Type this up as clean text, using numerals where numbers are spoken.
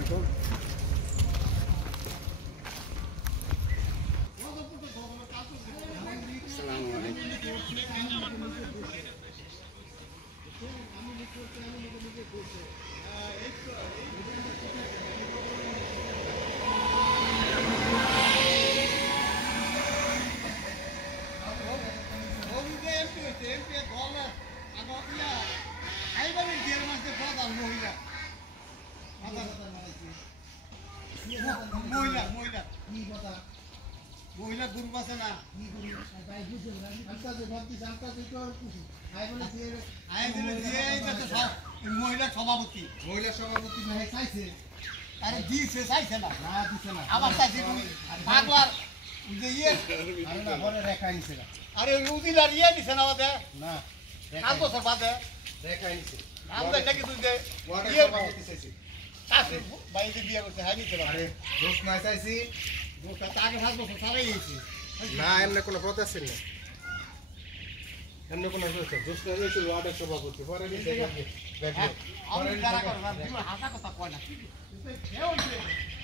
আলাইকুম। আসসালামু মহিলা গ্রুপ আছে না মহিলা সভাপতি চাইছে আরে দিছে চাইছে না দিছে না আবার চাইছে তুমি পাগলার যে ইয়ে রেখাই নিছে না আরে উদিলার ইয়ে নিছে না বাদে না 5 বছর বাদে রেখাই নিছে আমরা নাকি তুই যে ইয়ে চাইছি বাইরে বিয়ে করতে হয় নিতে পারে দোষ নাই চাইছি দোষটা আগে 5 বছর সারাই গেছে না এমনি কোনো প্রত্যাশা নেই এমনি কোনো দোষ নাই হয়েছিল ওয়ার্ডের সভাপতি পরে নিচে আমি যারা করলাম হাসা কথা কয় না